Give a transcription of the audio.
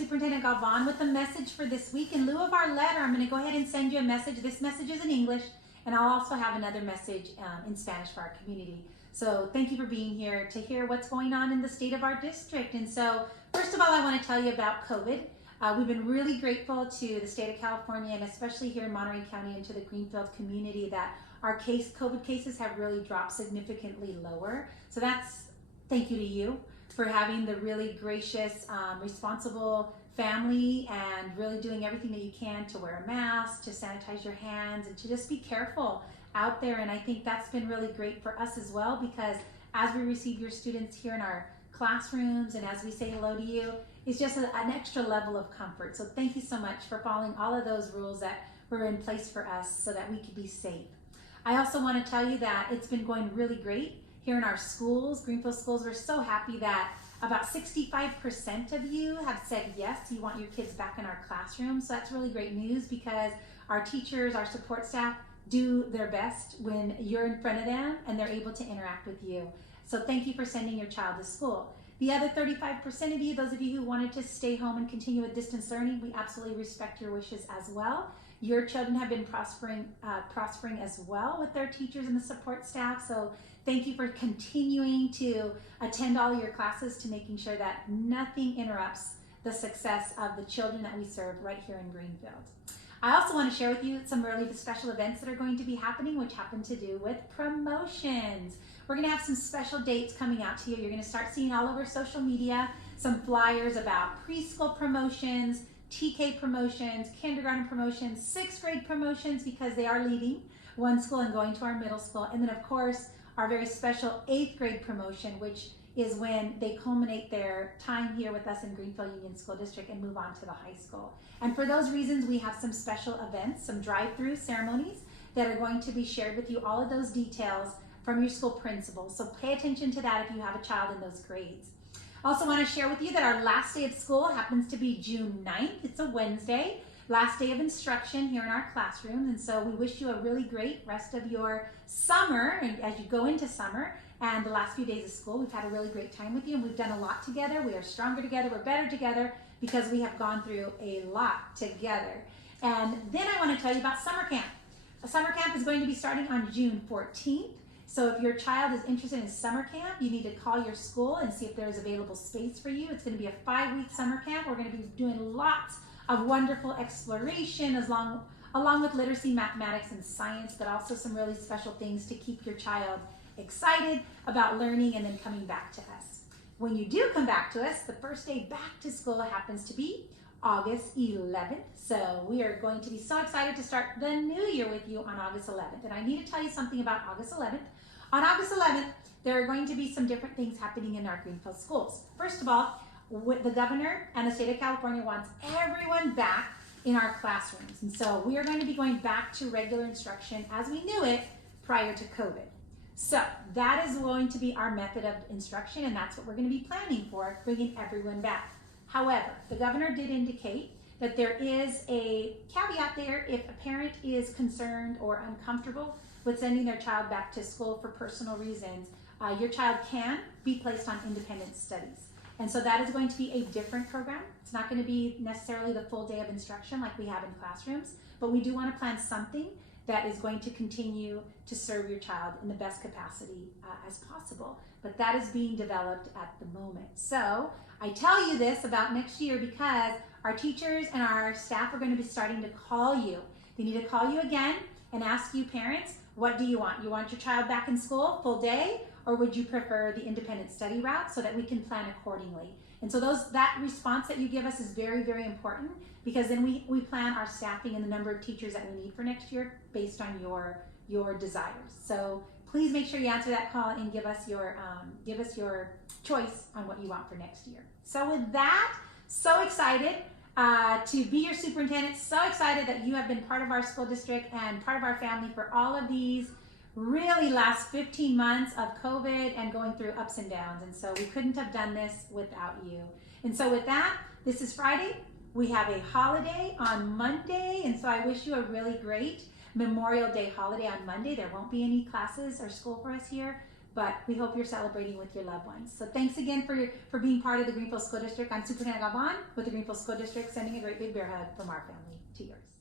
Superintendent Galvan with the message for this week. In lieu of our letter, I'm going to go ahead and send you a message. This message is in English, and I'll also have another message in Spanish for our community. So thank you for being here to hear what's going on in the state of our district. And so first of all, I want to tell you about COVID. We've been really grateful to the state of California, and especially here in Monterey County and to the Greenfield community, that our COVID cases have really dropped significantly lower. So that's thank you to you for having the really gracious, responsible family and really doing everything that you can to wear a mask, to sanitize your hands, and to just be careful out there. And I think that's been really great for us as well, because as we receive your students here in our classrooms and as we say hello to you, it's just an extra level of comfort. So thank you so much for following all of those rules that were in place for us so that we could be safe. I also want to tell you that it's been going really great here in our schools, Greenfield schools. We're so happy that about 65% of you have said yes, you want your kids back in our classroom. So that's really great news, because our teachers, our support staff do their best when you're in front of them and they're able to interact with you. So thank you for sending your child to school. The other 35% of you, those of you who wanted to stay home and continue with distance learning, we absolutely respect your wishes as well. Your children have been prospering as well with their teachers and the support staff. So thank you for continuing to attend all your classes, to making sure that nothing interrupts the success of the children that we serve right here in Greenfield. I also want to share with you some really special events that are going to be happening, which happen to do with promotions. We're going to have some special dates coming out to you. You're going to start seeing all over social media some flyers about preschool promotions, TK promotions, kindergarten promotions, 6th grade promotions, because they are leaving one school and going to our middle school. And then of course, our very special 8th grade promotion, which is when they culminate their time here with us in Greenfield Union School District and move on to the high school. And for those reasons, we have some special events, some drive-through ceremonies that are going to be shared with you, all of those details from your school principal. So pay attention to that if you have a child in those grades. I also want to share with you that our last day of school happens to be June 9th. It's a Wednesday, last day of instruction here in our classrooms. And so we wish you a really great rest of your summer, and as you go into summer and the last few days of school. We've had a really great time with you, and we've done a lot together. We are stronger together, we're better together, because we have gone through a lot together. And then I want to tell you about summer camp. A summer camp is going to be starting on June 14th. So if your child is interested in summer camp, you need to call your school and see if there's available space for you. It's going to be a 5-week summer camp. We're going to be doing lots of wonderful exploration along with literacy, mathematics, and science, but also some really special things to keep your child excited about learning and then coming back to us. When you do come back to us, the first day back to school happens to be August 11th. So we are going to be so excited to start the new year with you on August 11th. And I need to tell you something about August 11th. On August 11th, there are going to be some different things happening in our Greenfield schools. First of all, the governor and the state of California wants everyone back in our classrooms. And so we are going to be going back to regular instruction as we knew it prior to COVID. So that is going to be our method of instruction, and that's what we're going to be planning for, bringing everyone back. However, the governor did indicate that there is a caveat there if a parent is concerned or uncomfortable with sending their child back to school for personal reasons. Your child can be placed on independent studies. And so that is going to be a different program. It's not going to be necessarily the full day of instruction like we have in classrooms, but we do want to plan something that is going to continue to serve your child in the best capacity as possible. But that is being developed at the moment. So I tell you this about next year because our teachers and our staff are going to be starting to call you. They need to call you again and ask you parents, what do you want? You want your child back in school full day, or would you prefer the independent study route, so that we can plan accordingly? And so that response that you give us is very, very important, because then we plan our staffing and the number of teachers that we need for next year based on your desires. So please make sure you answer that call and give us your choice on what you want for next year. So with that, so excited to be your superintendent, so excited that you have been part of our school district and part of our family for all of these really last 15 months of COVID and going through ups and downs. And so we couldn't have done this without you. And so with that, this is Friday. We have a holiday on Monday. And so I wish you a really great Memorial Day holiday on Monday. There won't be any classes or school for us here. but we hope you're celebrating with your loved ones. So thanks again for being part of the Greenfield School District. I'm Superintendent Gabon with the Greenfield School District, sending a great big bear hug from our family to yours.